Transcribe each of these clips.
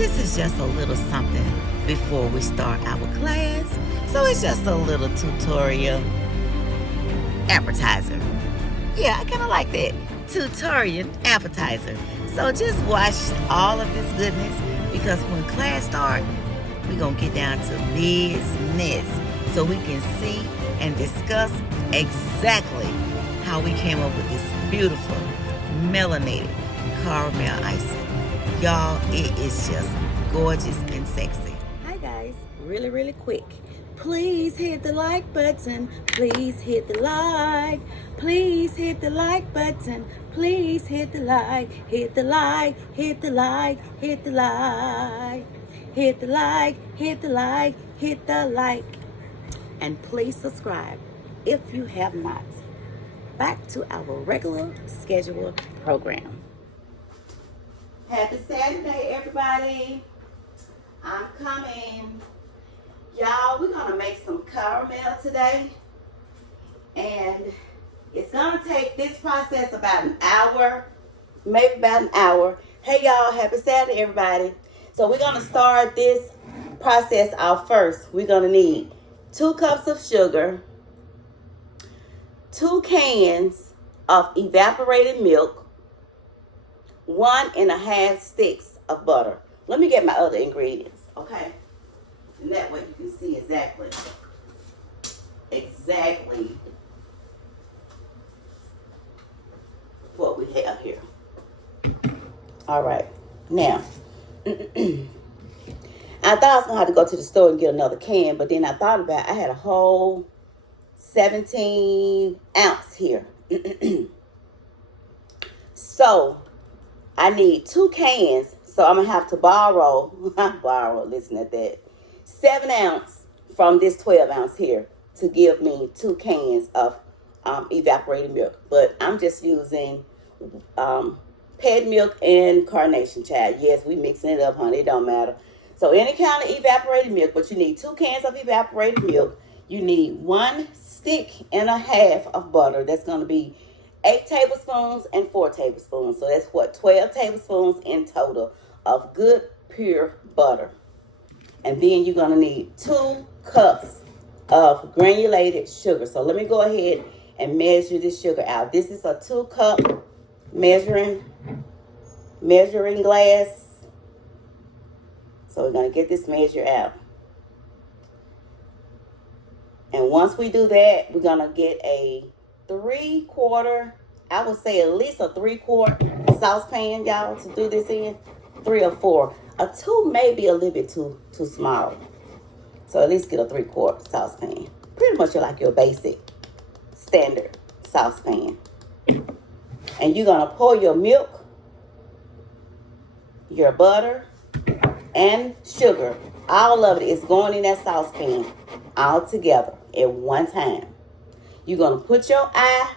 this is just a little something before we start our class. So it's just a little tutorial appetizer. Yeah, I kind of like that. Tutorial appetizer. So just watch all of this goodness, because when class starts, we're going to get down to business so we can see and discuss exactly how we came up with this beautiful melanated caramel icing. Y'all, it is just gorgeous and sexy. Hi guys, really quick. Please hit the like button. Please hit the like. Please hit the like button. Please hit the like. Hit the like. Hit the like. Hit the like. Hit the like. Hit the like. Hit the like. And please subscribe if you have not. Back to our regular scheduled program. Happy Saturday, everybody. I'm coming. Y'all, we're going to make some caramel today. And it's going to take this process about an hour, maybe about an hour. Hey, y'all, happy Saturday, everybody. So we're going to start this process out first. We're going to need 2 cups of sugar, 2 cans of evaporated milk, 1.5 sticks of butter. Let me get my other ingredients, okay? And that way you can see exactly what we have here. All right, now, I thought I was gonna have to go to the store and get another can, but then I thought about it. I had a whole 17 ounce here. So I need 2 cans, so I'm gonna have to borrow, listen at that, 7 ounce from this 12 ounce here to give me 2 cans of evaporated milk. But I'm just using pet milk and carnation, child. Yes, we mixing it up, honey, it don't matter. So any kind of evaporated milk, but you need 2 cans of evaporated milk. You need 1.5 sticks of butter. That's gonna be 8 tablespoons and 4 tablespoons. So that's what, 12 tablespoons in total of good pure butter. And then you're going to need 2 cups of granulated sugar. So let me go ahead and measure this sugar out. This is a 2-cup measuring glass. So we're going to get this measure out. And once we do that, we're going to get a 3/4, I would say at least a 3/4 saucepan, y'all, to do this in. 3 or 4. A 2 may be a little bit too small. So at least get a 3/4 saucepan. Pretty much like your basic standard saucepan. And you're going to pour your milk, your butter, and sugar. All of it is going in that saucepan all together at one time. You're going to put your fire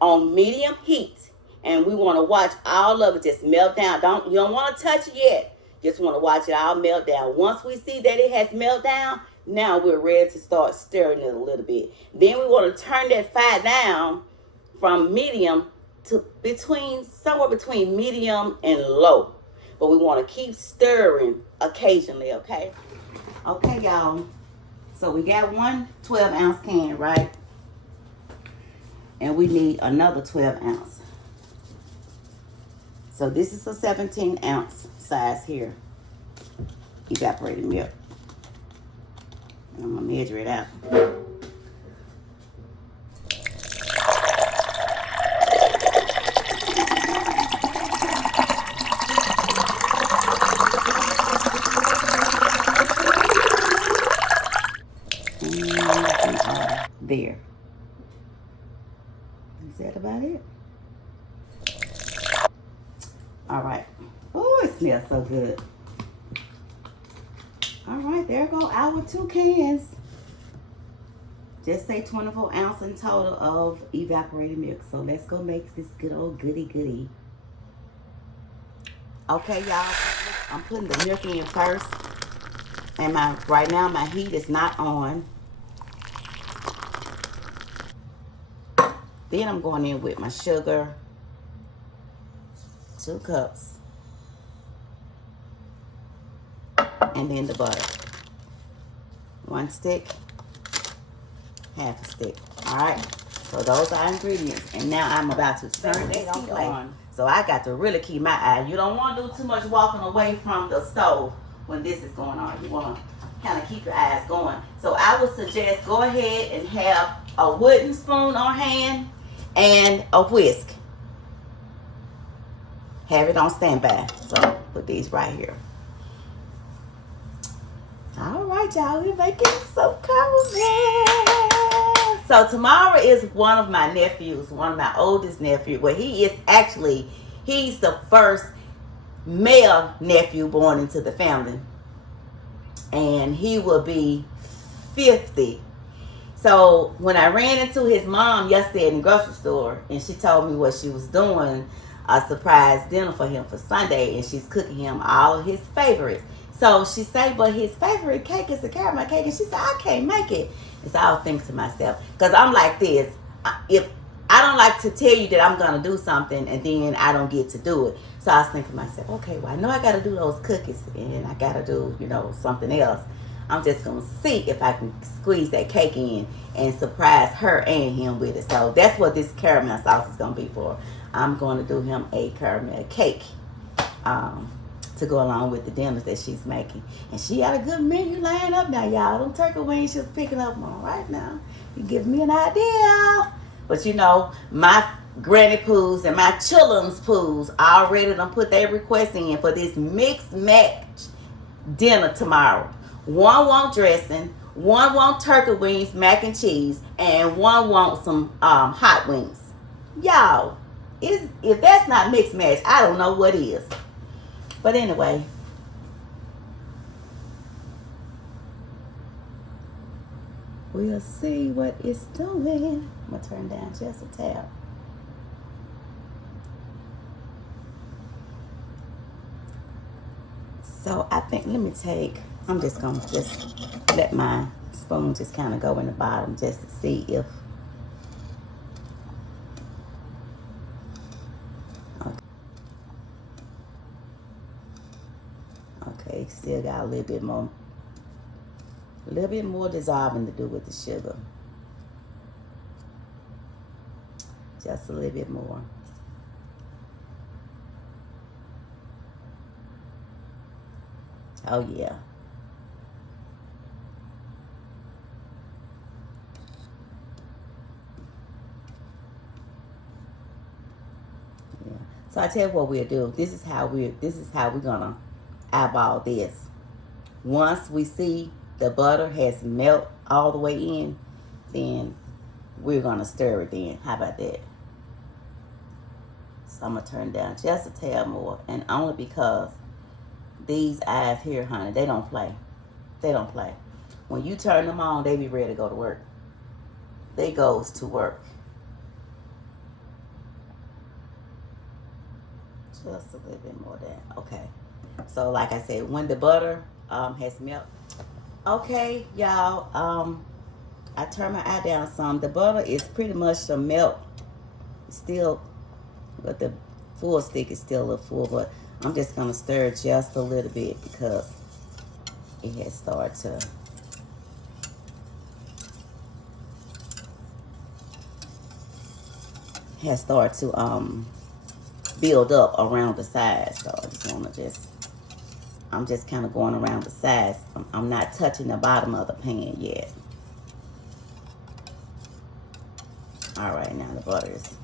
on medium heat. And we want to watch all of it just melt down. You don't want to touch it yet. Just want to watch it all melt down. Once we see that it has melted down, now we're ready to start stirring it a little bit. Then we want to turn that fire down from medium to somewhere between medium and low. But we want to keep stirring occasionally, okay? Okay, y'all. So we got 1 12-ounce can, right? And we need another 12 ounce. So this is a 17-ounce size here, evaporated milk. And I'm gonna measure it out. There. Is that about it? All right. Oh, it smells so good. All right, there go our 2 cans. Just say 24 ounce in total of evaporated milk. So let's go make this good old goody. Okay, y'all. I'm putting the milk in first. And right now my heat is not on. Then I'm going in with my sugar. 2 cups. and then the butter. 1 stick, half a stick. All right. So those are ingredients. And now I'm about to turn this heat on. So I got to really keep my eye. You don't want to do too much walking away from the stove when this is going on. You want to kind of keep your eyes going. So I would suggest go ahead and have a wooden spoon on hand and a whisk. Have it on standby. So put these right here. All right, y'all, we're making some caramel. So tomorrow is one of my nephews, one of my oldest nephews. Well, he's the first male nephew born into the family. And he will be 50. So when I ran into his mom yesterday in the grocery store, and she told me what she was doing, a surprise dinner for him for Sunday, and she's cooking him all of his favorites. So she said, but his favorite cake is the caramel cake. And she said, I can't make it. And so I'll think to myself, because I'm like this. If I don't like to tell you that I'm going to do something and then I don't get to do it. So I was thinking to myself, okay, well, I know I got to do those cookies and I got to do, something else. I'm just going to see if I can squeeze that cake in and surprise her and him with it. So that's what this caramel sauce is going to be for. I'm going to do him a caramel cake to go along with the dinners that she's making. And she got a good menu lined up now, y'all. Them turkey wings she's picking up on right now. You give me an idea. But my granny poos and my children's poos already done put their request in for this mixed match dinner tomorrow. One want dressing, one want turkey wings, mac and cheese, and one want some hot wings. Y'all, if that's not mixed match, I don't know what is. But anyway, we'll see what it's doing. I'm going to turn down just a tad. So I think, I'm just going to let my spoon just kind of go in the bottom just to see if, okay, still got a little bit more dissolving to do with the sugar. Just a little bit more. Oh yeah. Yeah. So I tell you what we'll do. This is how we're gonna eyeball this. Once we see the butter has melted all the way in, then we're gonna stir it in. How about that? So I'm gonna turn down just a tad more, and only because these eyes here, honey, they don't play. They don't play. When you turn them on, they be ready to go to work. They goes to work. Just a little bit more than, okay. So like I said, when the butter has melted, okay, y'all, I turn my eye down some. The butter is pretty much the melt. Still, but the full stick is still a little full, but I'm just going to stir just a little bit because it has started to build up around the sides. So I just want to I'm just kind of going around the sides. I'm not touching the bottom of the pan yet. All right, now the butter is,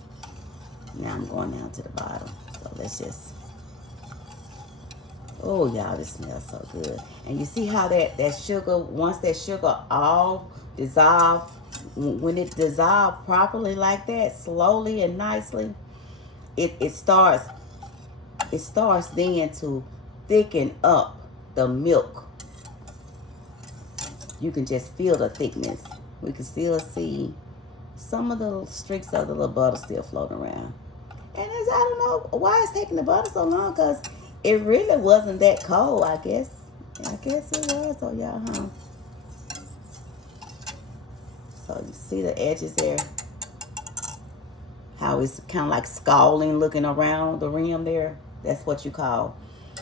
now I'm going down to the bottom. So let's just, oh y'all, this smells so good. And you see how that sugar, once that sugar all dissolve, when it dissolves properly like that, slowly and nicely, it starts then to thicken up the milk. You can just feel the thickness. We can still see some of the streaks of the little butter still floating around. And I don't know why it's taking the butter so long, because it really wasn't that cold, I guess. I guess it was, oh y'all, huh? So you see the edges there? How it's kind of like scalding looking around the rim there? That's what you call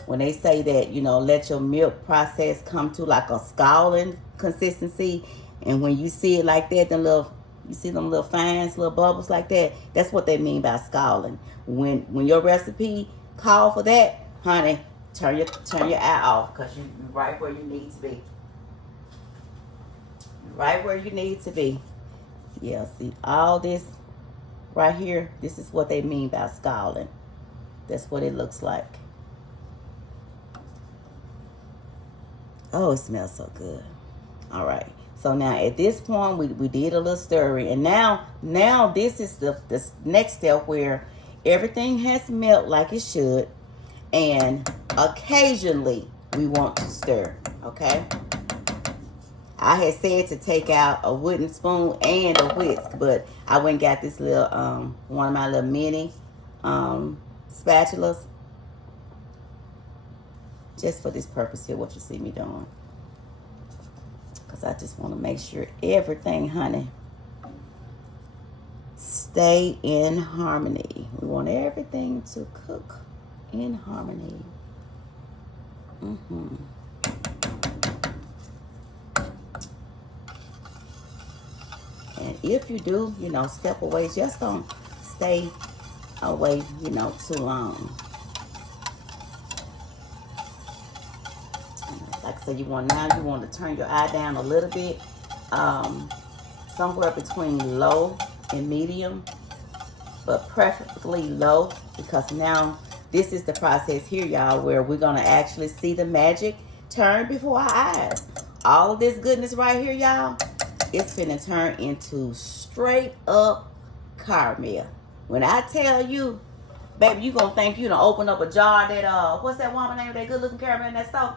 when they say that, you know, let your milk process come to like a scalding consistency. And when you see it like that, you see them little fines, little bubbles like that, that's what they mean by scalding. When your recipe call for that, honey, turn your eye off, because you're right where you need to be. Right where you need to be. Yeah, see, all this right here, this is what they mean by scalding. That's what it looks like. Oh, it smells so good. All right. So now at this point, we did a little stirring. And now this is the next step where everything has melted like it should. And occasionally we want to stir, okay? I had said to take out a wooden spoon and a whisk, but I went and got this little, one of my little mini spatulas. Just for this purpose here, what you see me doing. Because I just want to make sure everything, honey, stay in harmony. We want everything to cook in harmony. And if you do, you know, step away, just don't stay away, you know, too long. Like I said, you want to turn your eye down a little bit, somewhere between low and medium, but preferably low, because now this is the process here, y'all, where we're going to actually see the magic turn before our eyes. All of this goodness right here, y'all, it's finna turn into straight up caramel. When I tell you, baby, you gonna think you done open up a jar that, what's that woman name, that good looking caramel in that store?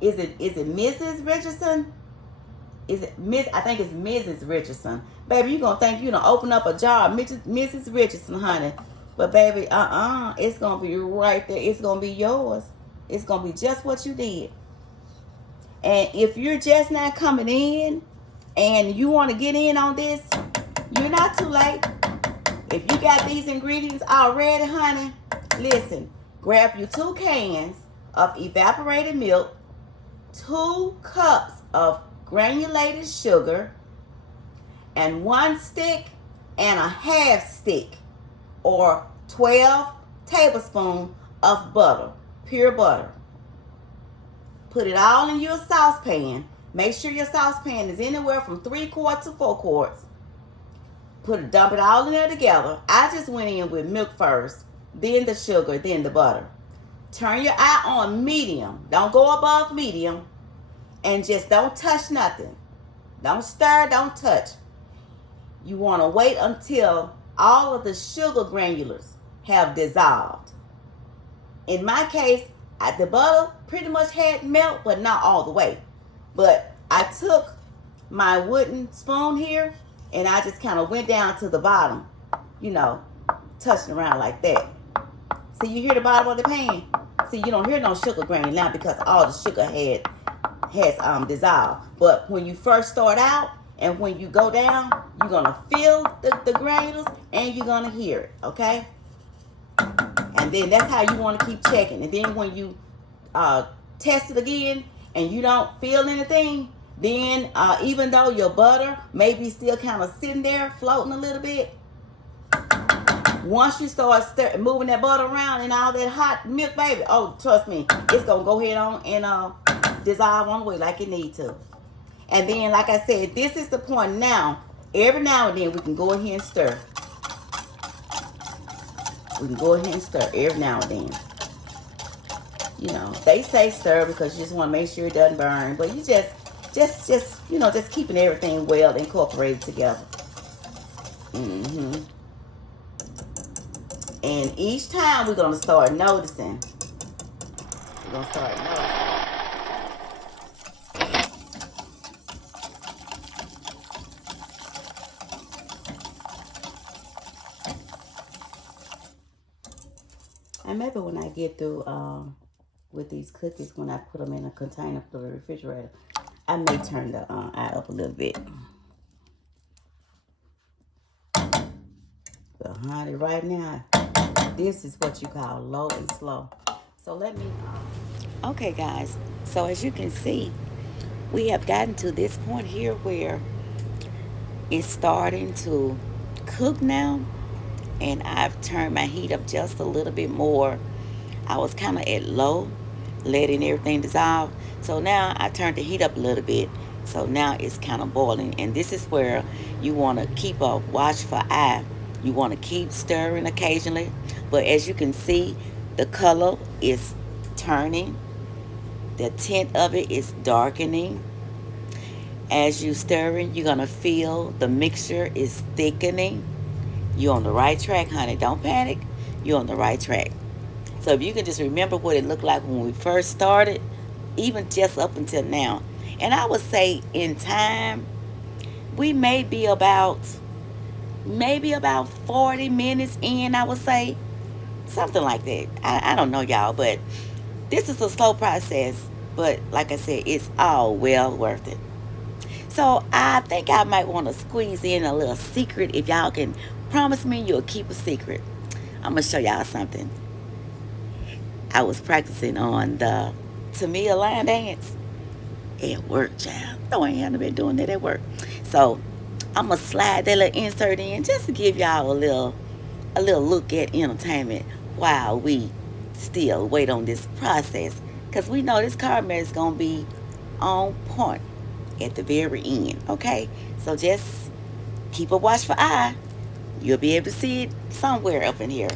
Is it Mrs. Richardson? Is it Miss? I think it's Mrs. Richardson. Baby, you gonna think you done open up a jar of Mrs. Richardson, honey. But baby, it's gonna be right there. It's gonna be yours. It's gonna be just what you did. And if you're just not coming in and you want to get in on this, you're not too late. If you got these ingredients already, honey, listen, grab you 2 cans of evaporated milk, 2 cups of granulated sugar, and 1 stick and a half stick, or 12 tablespoons of butter, pure butter. Put it all in your saucepan. Make sure your saucepan is anywhere from 3/4 to 4 quarts. Dump it all in there together. I just went in with milk first, then the sugar, then the butter. Turn your eye on medium. Don't go above medium. And just don't touch nothing. Don't stir, don't touch. You want to wait until all of the sugar granulars have dissolved. In my case, the butter pretty much had melt, but not all the way. But I took my wooden spoon here, and I just kind of went down to the bottom, you know, touching around like that. See, you hear the bottom of the pan? See, you don't hear no sugar granule now because all the sugar has dissolved. But when you first start out and when you go down, you're going to feel the granules and you're going to hear it, okay? And then that's how you want to keep checking. And then when you test it again and you don't feel anything, then even though your butter may be still kind of sitting there floating a little bit, once you start moving that butter around and all that hot milk, baby, oh, trust me, it's going to go ahead on and dissolve on the way like it needs to. And then, like I said, this is the point now. Every now and then we can go ahead and stir. We can go ahead and stir every now and then. You know, they say stir because you just want to make sure it doesn't burn. But you just you know, just keeping everything well incorporated together. And each time we're going to start noticing. We're going to start noticing. And maybe when I get through with these cookies, when I put them in a container for the refrigerator, I may turn the eye up a little bit. But honey, right now, this is what you call low and slow. So let me. Okay, guys. So as you can see, we have gotten to this point here where it's starting to cook now, and I've turned my heat up just a little bit more. I was kind of at low, letting everything dissolve. So now I turned the heat up a little bit. So now it's kind of boiling. And this is where you want to keep a watchful eye. You want to keep stirring occasionally. But as you can see, the color is turning. The tint of it is darkening. As you stirring, you're going to feel the mixture is thickening. You're on the right track, honey. Don't panic. You're on the right track. So if you can just remember what it looked like when we first started, even just up until now. And I would say in time, we may be about maybe about 40 minutes in, I would say. Something like that. I don't know, y'all, but this is a slow process. But like I said, it's all well worth it. So I think I might want to squeeze in a little secret. If y'all can promise me you'll keep a secret, I'm going to show y'all something. I was practicing on the Tamia line dance at work, child. No, I ain't been doing that at work. So I'm going to slide that little insert in just to give y'all a little look at entertainment while we still wait on this process. Because we know this caramel is going to be on point at the very end, okay? So just keep a watchful eye. You'll be able to see it somewhere up in here.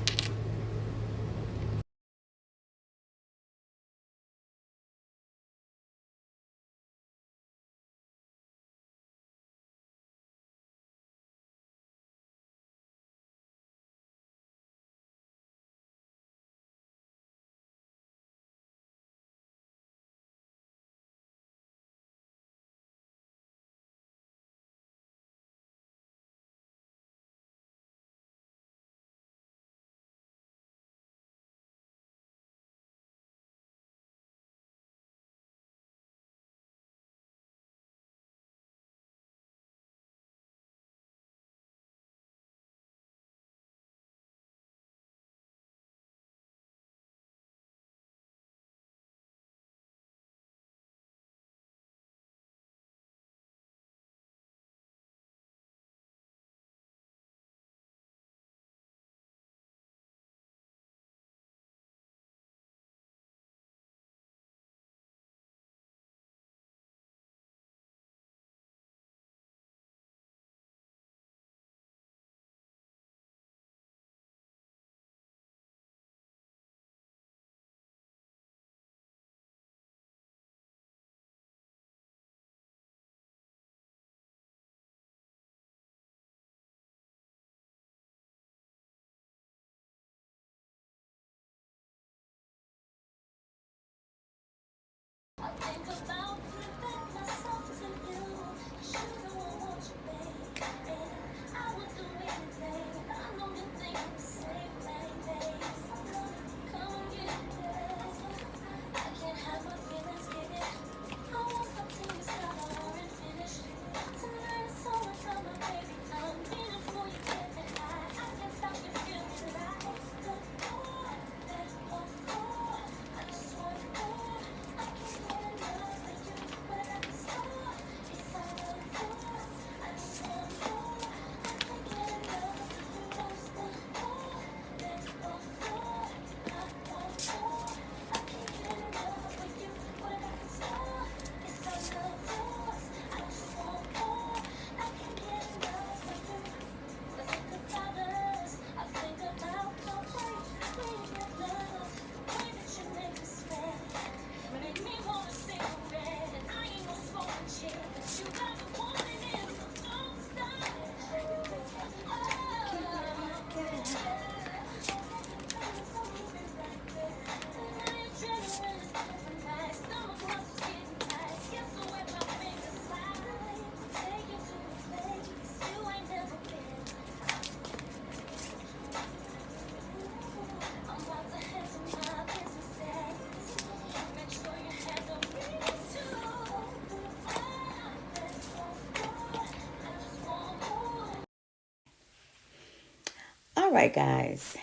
All right, guys.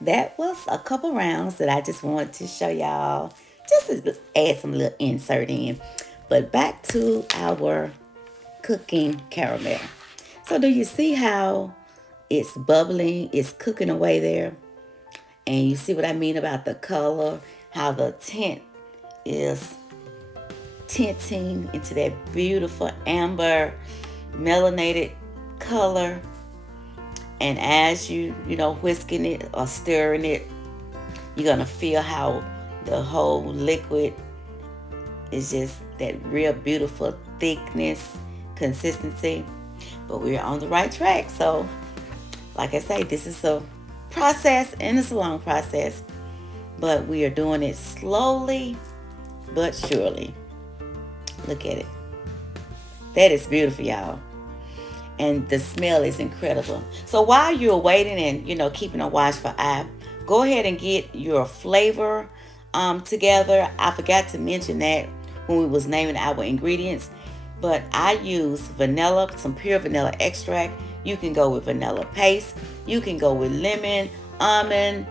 that was a couple rounds that I just wanted to show y'all, just to add some little insert in. But back to our cooking caramel. So do you see how it's bubbling, it's cooking away there? And you see what I mean about the color, how the tint is tinting into that beautiful amber melanated color. And as you whisking it or stirring it, you're gonna feel how the whole liquid is just that real beautiful thickness, consistency. But we're on the right track. So like I say, this is a process, and it's a long process, but we are doing it slowly but surely. Look at it. That is beautiful, y'all. And the smell is incredible. So while you're waiting and keeping a watch for eye, go ahead and get your flavor together. I forgot to mention that when we was naming our ingredients, but I use vanilla, some pure vanilla extract. You can go with vanilla paste. You can go with lemon, almond,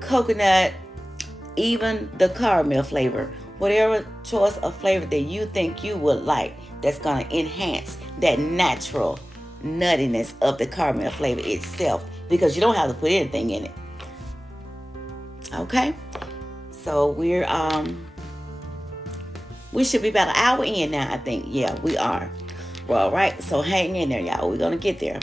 coconut, even the caramel flavor. Whatever choice of flavor that you think you would like, that's going to enhance that natural nuttiness of the caramel flavor itself, because you don't have to put anything in it. Okay? So we should be about an hour in now, I think. Yeah, we are. Well, all right. So hang in there, y'all. We're going to get there.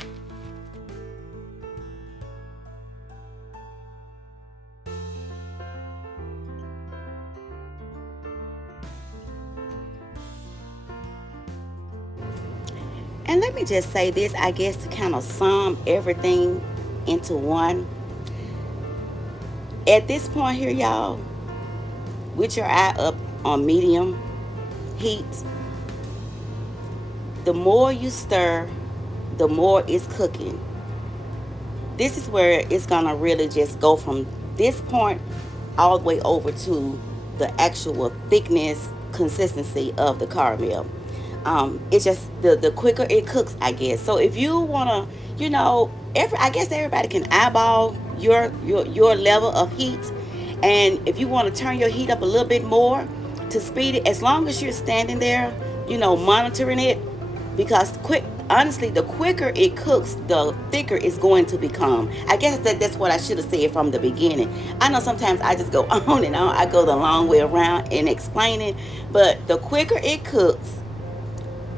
And let me just say this, I guess, to kind of sum everything into one. At this point here, y'all, with your eye up on medium heat, the more you stir, the more it's cooking. This is where it's going to really just go from this point all the way over to the actual thickness, consistency of the caramel. It's just the quicker it cooks, I guess. So if you want to, I guess everybody can eyeball your level of heat. And if you want to turn your heat up a little bit more to speed it, as long as you're standing there, monitoring it, because honestly, the quicker it cooks, the thicker it's going to become. I guess that's what I should have said from the beginning. I know sometimes I just go on and on. I go the long way around in explaining, but the quicker it cooks,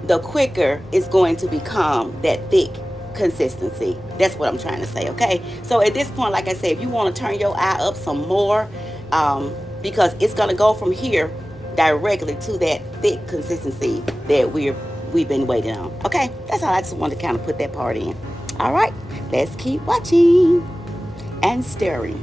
the quicker it's going to become that thick consistency. That's what I'm trying to say, okay? So at this point, like I said, if you want to turn your eye up some more, because it's going to go from here directly to that thick consistency that we've been waiting on. Okay, that's all. I just wanted to kind of put that part in. All right, let's keep watching and stirring.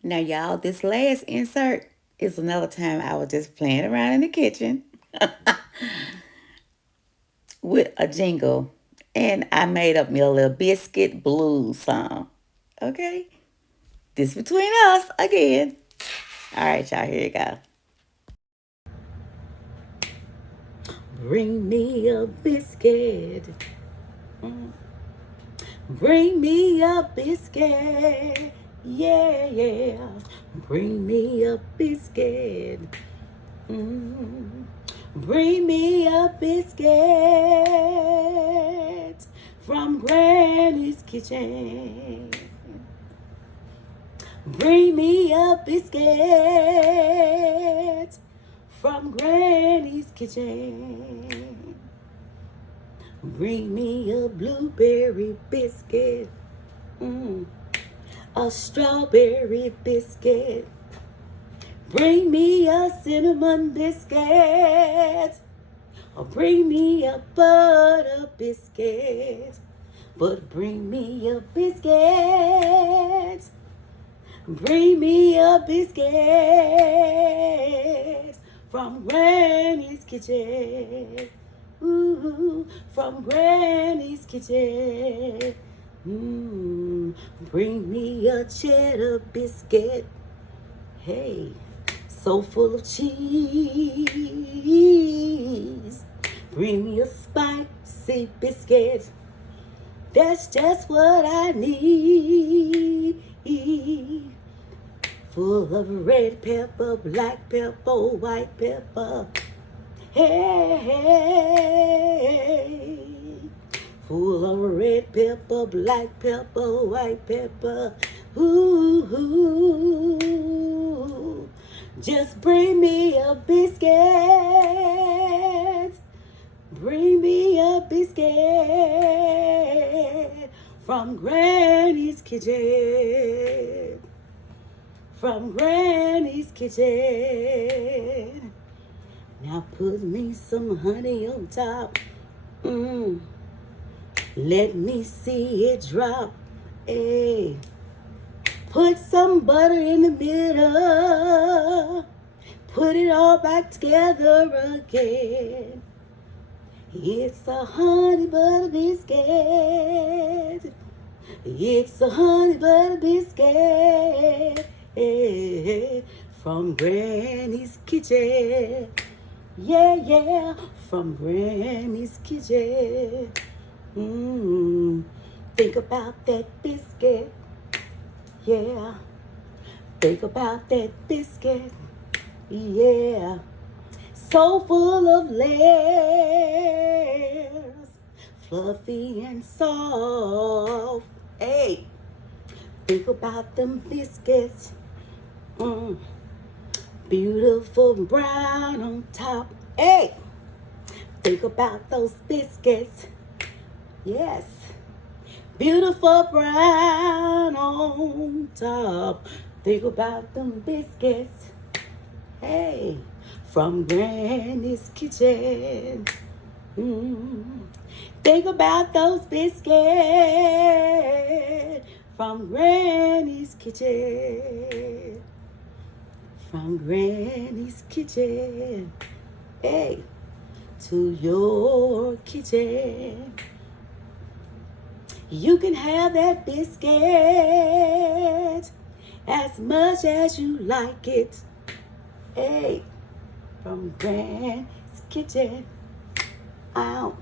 Now, y'all, this last insert is another time I was just playing around in the kitchen with a jingle, and I made up me a little Biscuit blues song. Okay? This between us again. All right, y'all, here you go. Bring me a biscuit. Bring me a biscuit. Yeah, yeah. Bring me a biscuit. Bring me a biscuit from Granny's kitchen. Bring me a biscuit from Granny's kitchen. Bring me a blueberry biscuit. A strawberry biscuit. Bring me a cinnamon biscuit. Or bring me a butter biscuit. But bring me a biscuit. Bring me a biscuit from Granny's kitchen. Ooh, from Granny's kitchen. Bring me a cheddar biscuit. Hey, so full of cheese. Bring me a spicy biscuit. That's just what I need. Full of red pepper, black pepper, white pepper. Hey, full of red pepper, black pepper, white pepper. Ooh, just bring me a biscuit. Bring me a biscuit from Granny's kitchen. From Granny's kitchen. Now put me some honey on top. Let me see it drop. Hey. Put some butter in the middle. Put it all back together again. It's a honey butter biscuit. It's a honey butter biscuit. Hey, from Granny's kitchen. Yeah, yeah, from Granny's kitchen. Think about that biscuit. Yeah, think about that biscuit. Yeah, so full of layers, fluffy and soft. Hey, think about them biscuits. Beautiful brown on top. Hey, think about those biscuits. Yes, beautiful brown on top. Think about them biscuits. Hey, from Granny's kitchen. Think about those biscuits from Granny's kitchen. From Granny's kitchen. Hey, to your kitchen. You can have that biscuit as much as you like it. Hey, from Granny's kitchen. Ow.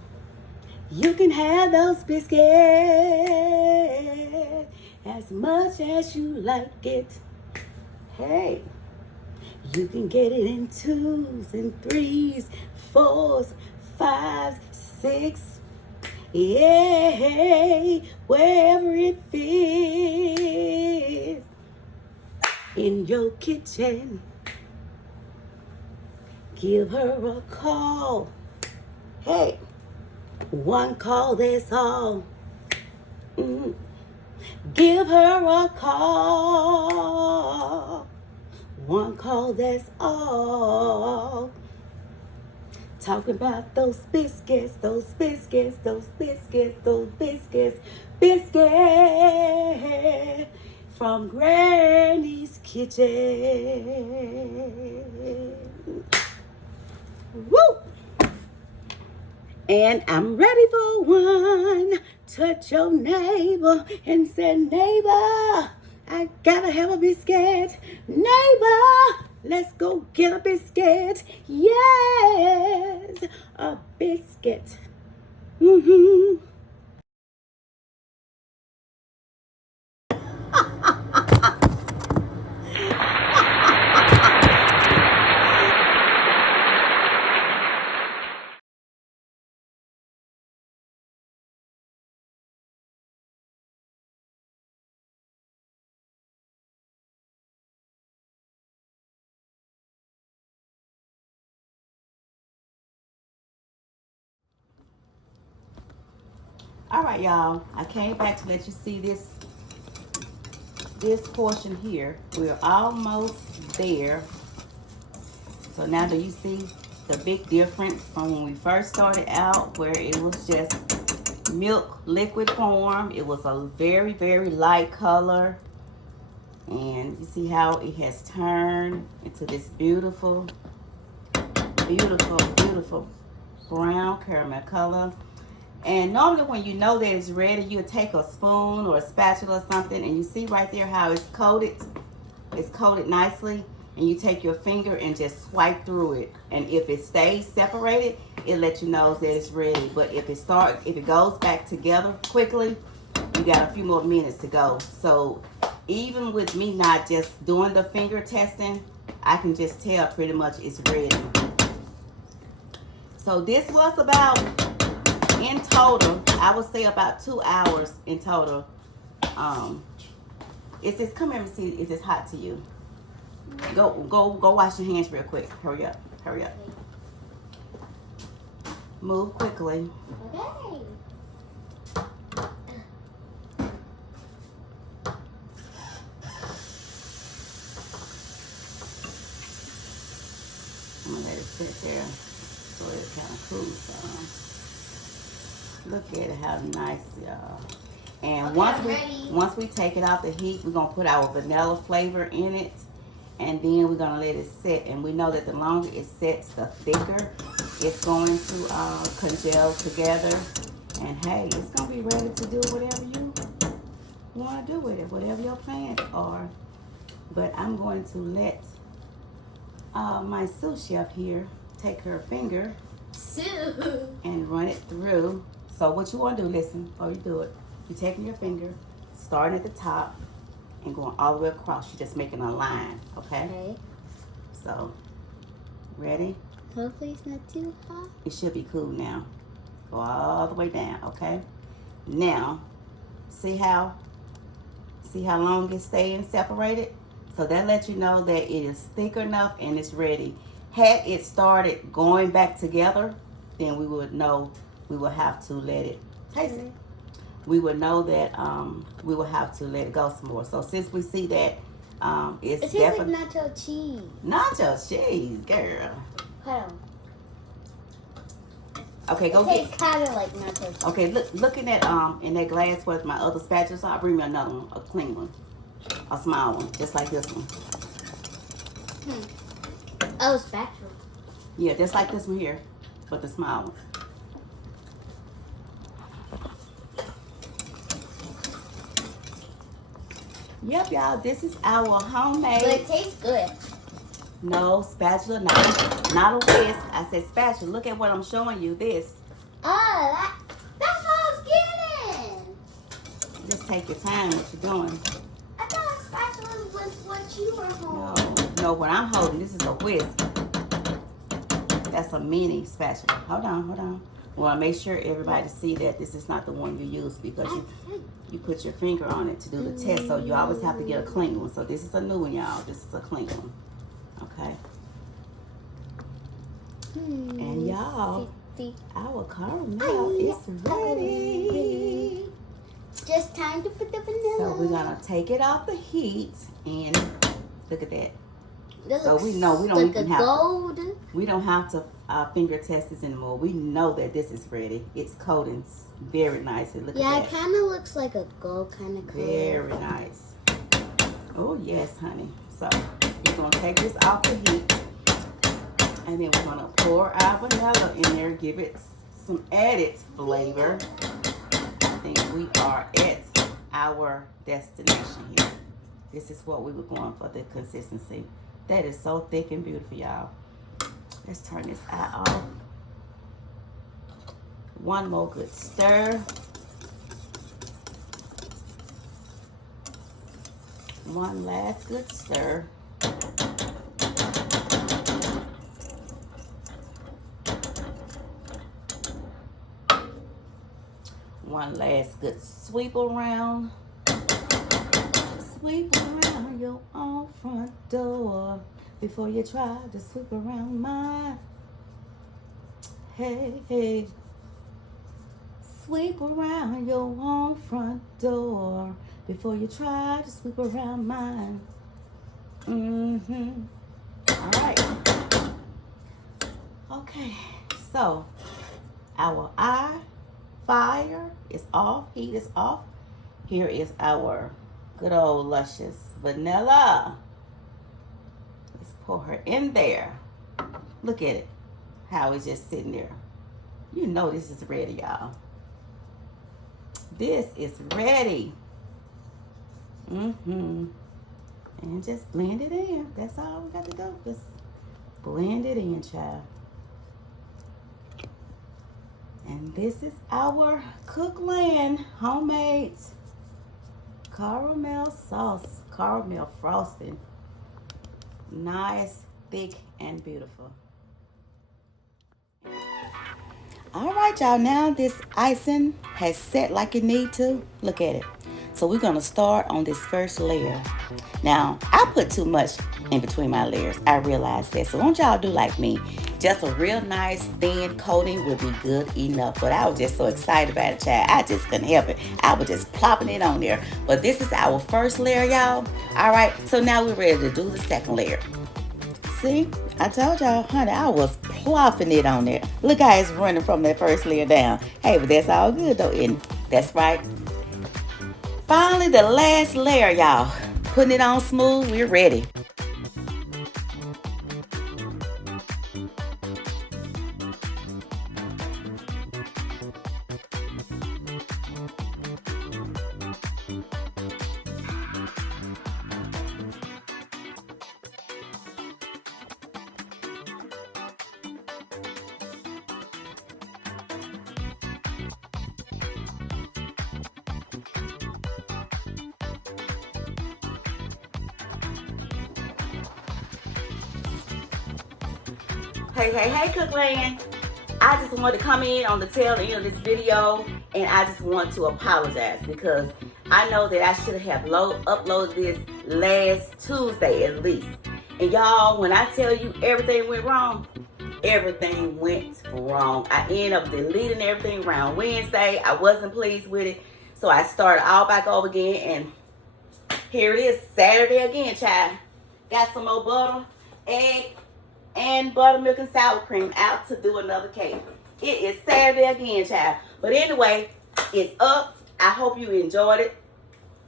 You can have those biscuits as much as you like it. Hey, you can get it in 2s and 3s, 4s, 5s, 6. Yeah, wherever it fits in your kitchen. Give her a call. Hey, one call, that's all. Give her a call. One call, that's all. Talking about those biscuits, those biscuits, those biscuits, those biscuits. Biscuit from Granny's kitchen. Woo! And I'm ready for one. Touch your neighbor and say, neighbor, I gotta have a biscuit. Neighbor, let's go get a biscuit. Yes, a biscuit. All right, y'all. I came back to let you see this portion here. We're almost there. So now do you see the big difference from when we first started out, where it was just milk liquid form? It was a very, very light color. And you see how it has turned into this beautiful, beautiful, beautiful brown caramel color. And normally when you know that it's ready, you'll take a spoon or a spatula or something, and you see right there how it's coated. It's coated nicely, and you take your finger and just swipe through it. And if it stays separated, it lets you know that it's ready. But if it goes back together quickly, you got a few more minutes to go. So even with me not just doing the finger testing, I can just tell pretty much it's ready. So this was about, in total, I would say about 2 hours in total. It's just, come here and see if it's hot to you. Go wash your hands real quick. Hurry up. Move quickly. Okay. I'm gonna let it sit there so it kind of cools some. Look at it, how nice, y'all. And Okay, once we take it out the heat, we're gonna put our vanilla flavor in it, and then we're gonna let it sit. And we know that the longer it sets, the thicker it's going to congeal together. And hey, it's gonna be ready to do whatever you want to do with it, whatever your plans are. But I'm going to let my sous chef here take her finger and run it through. So what you want to do, listen, before you do it, you're taking your finger, starting at the top, and going all the way across. You're just making a line, okay? Okay. So, ready? Hopefully it's not too hot. It should be cool now. Go all the way down, okay? Now, see how long it's staying separated? So that lets you know that it is thick enough and it's ready. Had it started going back together, then we would know we will have to let it taste it. We would know that we will have to let it go some more. So since we see that it's It tastes definitely like nacho cheese. nacho cheese, girl. Hold on. Okay, go It get. tastes kind of like nacho cheese. Okay, looking at in that glass with my other spatulas, I'll bring me another one, a clean one, a small one, just like this one. Oh, spatula. Yeah, just like this one here, but the small one. Yep, y'all, this is our homemade. But it tastes good. No, spatula, not a whisk. I said spatula. Look at what I'm showing you. This. Oh, that's what I was getting. Just take your time. What you're doing? I thought spatula was what you were holding. No, what I'm holding. This is a whisk. That's a mini spatula. Hold on. We want to make sure everybody see that this is not the one you use because you put your finger on it to do the test. So you always have to get a clean one. So this is a new one, y'all. This is a clean one. Okay. And y'all, our caramel is ready. Just time to put the vanilla. So we're gonna take it off the heat and look at that. That So looks we know we don't like even a have gold. we don't have to finger test this anymore. We know that this is ready. It's coating very nicely. Look Yeah, at it that. kind of looks like a gold kind of color. Very nice. Oh yes, honey. So we're gonna take this off the heat, and then we're gonna pour our vanilla in there, give it some added flavor. I think we are at our destination here. This is what we were going for, the consistency. That is so thick and beautiful, y'all. Let's turn this eye off. One more good stir. One last good stir. One last good sweep around. Sweep around your own front door before you try to sweep around mine. Hey, hey. Sweep around your own front door before you try to sweep around mine. All right. Okay, so our fire is off, heat is off. Here is our good old luscious vanilla. Let's pour her in there. Look at it, how it's just sitting there. You know this is ready, y'all. This is ready. And just blend it in. That's all we got to do. Just blend it in, child. And this is our Cook Land homemade caramel sauce, caramel frosting. Nice, thick, and beautiful. All right, y'all. Now this icing has set like it need to. Look at it. So we're gonna start on this first layer. Now, I put too much in between my layers. I realize that. So won't y'all do like me? Just a real nice thin coating would be good enough. But I was just so excited about it, child. I just couldn't help it. I was just plopping it on there. But this is our first layer, y'all. All right, so now we're ready to do the second layer. See, I told y'all, honey, I was plopping it on there. Look how it's running from that first layer down. Hey, but that's all good though, isn't it? That's right. Finally, the last layer, y'all. Putting it on smooth, we're ready. Hey, Cookland. I just wanted to come in on the tail end of this video, and I just want to apologize because I know that I should have uploaded this last Tuesday at least. And y'all, when I tell you everything went wrong, everything went wrong. I ended up deleting everything around Wednesday. I wasn't pleased with it, so I started all back over again, and here it is, Saturday again, child. Got some more butter, egg, and buttermilk and sour cream out to do another cake. It is Saturday again, child. But anyway, it's up. I hope you enjoyed it.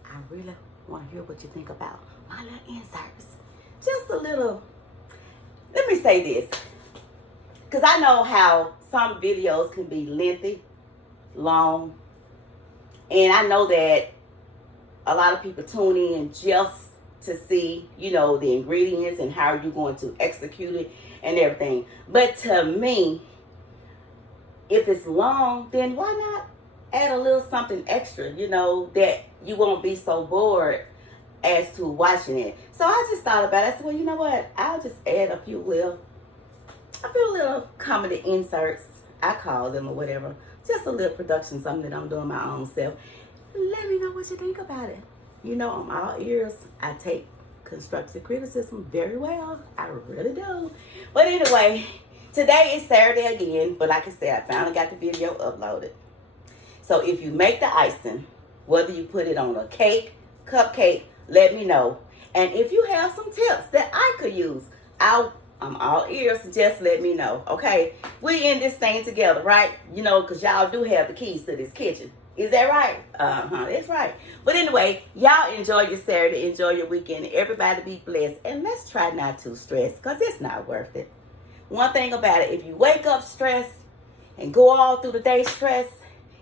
I really want to hear what you think about my little inserts. Just a little, let me say this. Because I know how some videos can be lengthy, long. And I know that a lot of people tune in just to see, you know, the ingredients and how you're going to execute it and everything. But to me, if it's long, then why not add a little something extra, you know, that you won't be so bored as to watching it. So I just thought about it. I said, well, you know what? I'll just add a few little comedy inserts, I call them, or whatever. Just a little production, something that I'm doing my own self. Let me know what you think about it. You know, I'm all ears. I take constructive criticism very well. I really do. But anyway, today is Saturday again. But like I said, I finally got the video uploaded. So if you make the icing, whether you put it on a cake, cupcake, let me know. And if you have some tips that I could use, I'm all ears. Just let me know, okay? We in this thing together, right? You know, because y'all do have the keys to this kitchen. Is that right? That's right. But anyway, y'all enjoy your Saturday, enjoy your weekend. Everybody be blessed. And let's try not to stress, because it's not worth it. One thing about it, if you wake up stressed and go all through the day stressed,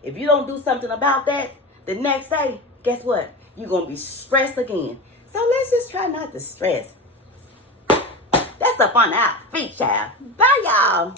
if you don't do something about that, the next day, guess what? You're going to be stressed again. So let's just try not to stress. That's up on our feet, child. Bye, y'all.